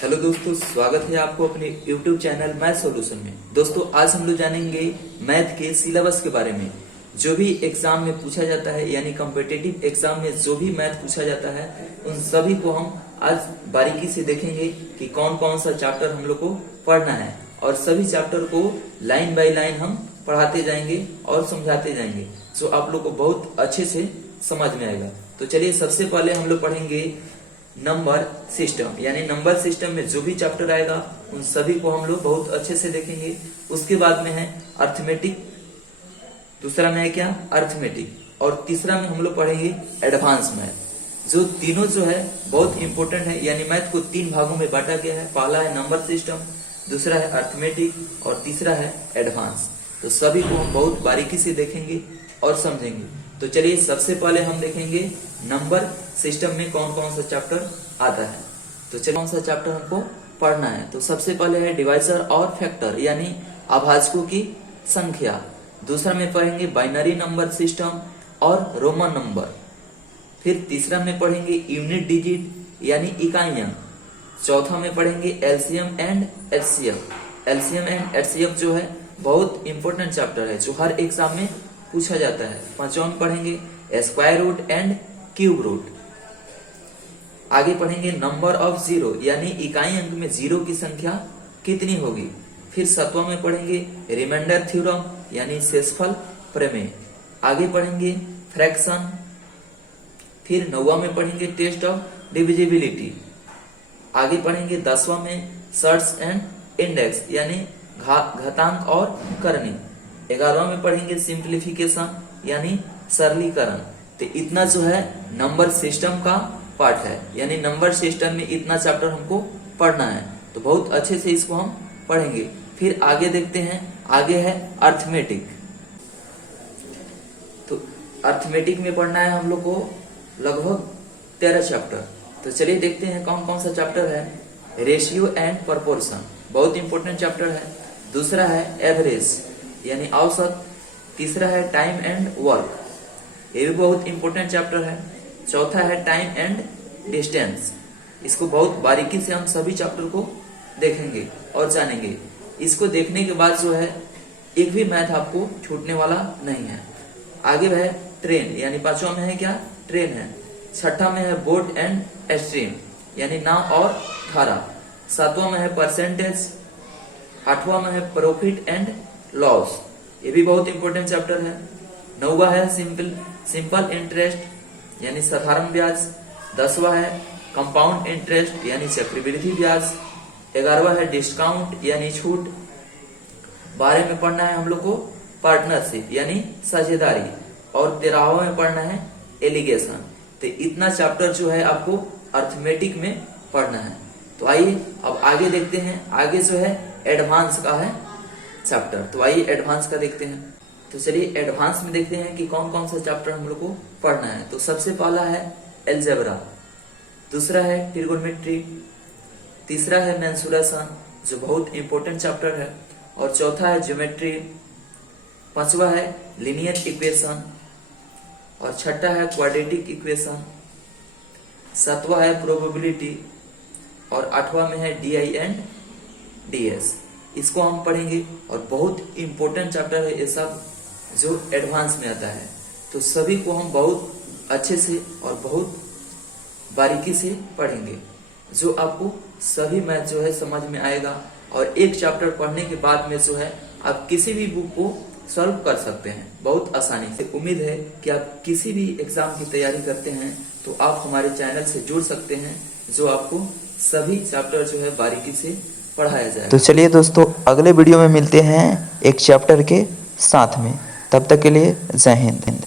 Hello दोस्तों, स्वागत है आपको अपने YouTube चैनल मैथ सॉल्यूशन में। दोस्तों आज हम लोग जानेंगे मैथ के सिलेबस के बारे में। जो भी एग्जाम में पूछा जाता है यानी कॉम्पिटिटिव एग्जाम में जो भी मैथ पूछा जाता है उन सभी को हम आज बारीकी से देखेंगे कि कौन कौन सा चैप्टर हम लोग को पढ़ना है, और सभी चैप्टर को लाइन बाय लाइन हम पढ़ाते जाएंगे और समझाते जाएंगे, जो आप लोग को बहुत अच्छे से समझ में आएगा। तो चलिए सबसे पहले हम लोग पढ़ेंगे नंबर सिस्टम, यानी नंबर सिस्टम में जो भी चैप्टर आएगा उन सभी को हम लोग बहुत अच्छे से देखेंगे। उसके बाद में है अर्थमेटिक, दूसरा में है क्या अर्थमेटिक, और तीसरा में हम लोग पढ़ेंगे एडवांस मैथ। जो तीनों जो है बहुत इंपॉर्टेंट है, यानी मैथ को तीन भागों में बांटा गया है। पहला है नंबर सिस्टम, दूसरा है अर्थमेटिक और तीसरा है एडवांस। तो सभी को हम बहुत बारीकी से देखेंगे और समझेंगे। तो चलिए सबसे पहले हम देखेंगे नंबर सिस्टम में कौन कौन सा चैप्टर आता है। तो चलिए कौन सा चैप्टर हमको पढ़ना है। तो सबसे पहले है डिवाइजर और फैक्टर, यानी अभाजकों की संख्या। दूसरा में पढ़ेंगे बाइनरी नंबर सिस्टम और रोमन नंबर। फिर तीसरा में पढ़ेंगे यूनिट डिजिट यानी इकाइयां। चौथा में पढ़ेंगे LCM and HCF. LCM and HCF जो है बहुत इंपॉर्टेंट चैप्टर है, जो हर एग्जाम में पूछा जाता है। पांचवा में पढ़ेंगे square root and cube root. आगे पढ़ेंगे नंबर ऑफ जीरो, यानी इकाई अंक में जीरो की संख्या कितनी होगी। फिर सातवां में पढ़ेंगे रिमाइंडर थ्योरम, यानी शेषफल प्रमेय। आगे पढ़ेंगे फ्रैक्शन। फिर नौवां में पढ़ेंगे टेस्ट ऑफ डिविजिबिलिटी। आगे पढ़ेंगे 10वां में सर्च एंड इंडेक्स, यानी घातांक और करनी। 11वां में पढ़ेंगे सिंप्लीफिकेशन, यानी सरलीकरण। तो इतना जो है नंबर सिस्टम का पार्ट है, यानी नंबर सिस्टम में इतना चैप्टर हमको पढ़ना है। तो बहुत अच्छे से इसको हम पढ़ेंगे। फिर आगे देखते हैं, आगे है अर्थमेटिक। तो अर्थमेटिक में पढ़ना है हम लोग को लगभग 13 चैप्टर। तो चलिए देखते हैं कौन कौन सा चैप्टर है। रेशियो एंड प्रोपोर्शन बहुत इंपॉर्टेंट चैप्टर है। दूसरा है एवरेज यानी औसत। तीसरा है टाइम एंड वर्क, ये भी बहुत इंपॉर्टेंट चैप्टर है। चौथा है टाइम एंड डिस्टेंस। इसको बहुत बारीकी से हम सभी चैप्टर को देखेंगे और जानेंगे। इसको देखने के बाद जो है एक भी मैथ आपको छूटने वाला नहीं है। आगे है ट्रेन, यानी पांचवा में है क्या ट्रेन है। छठा में है बोट एंड स्ट्रीम, यानी नाव और धारा। सातवां में है परसेंटेज। आठवां में है प्रॉफिट एंड लॉस, ये भी बहुत इंपॉर्टेंट चैप्टर है। नौवा है सिंपल इंटरेस्ट यानी साधारण ब्याज। 10वां है कंपाउंड इंटरेस्ट यानी चक्रवृद्धि ब्याज। 11वां है डिस्काउंट यानी छूट। 12 में पढ़ना है हम लोग को पार्टनरशिप यानी साझेदारी, और 13वां में पढ़ना है एलिगेशन। तो इतना चैप्टर जो है आपको अर्थमेटिक में पढ़ना है। तो आइए अब आगे देखते हैं। आगे जो है एडवांस का है चैप्टर। तो आइए एडवांस का देखते हैं। तो चलिए एडवांस में देखते हैं कि कौन कौन सा चैप्टर हम लोग को पढ़ना है। तो सबसे पहला है एलजेब्रा, दूसरा है ट्रिगोनोमेट्री, तीसरा है मेंसुरेशन जो बहुत इंपॉर्टेंट चैप्टर है, और चौथा है ज्योमेट्री। पांचवा है लीनियर इक्वेशन, और छठा है क्वाड्रेटिक इक्वेशन। सातवां है प्रोबेबिलिटी, और आठवां में है डीआई एंड डीएस। इसको हम पढ़ेंगे, और बहुत इंपॉर्टेंट चैप्टर है ये सब जो एडवांस में आता है। तो सभी को हम बहुत अच्छे से और बहुत बारीकी से पढ़ेंगे, जो आपको सभी मैथ जो है समझ में आएगा। और एक चैप्टर पढ़ने के बाद में जो है आप किसी भी बुक को सॉल्व कर सकते हैं बहुत आसानी से। उम्मीद है कि आप किसी भी एग्जाम की तैयारी करते हैं तो आप हमारे चैनल से जुड़ सकते हैं, जो आपको सभी चैप्टर जो है बारीकी से पढ़ाया जाए। तो चलिए दोस्तों अगले वीडियो में मिलते हैं एक चैप्टर के साथ में। तब तक के लिए जय हिंद।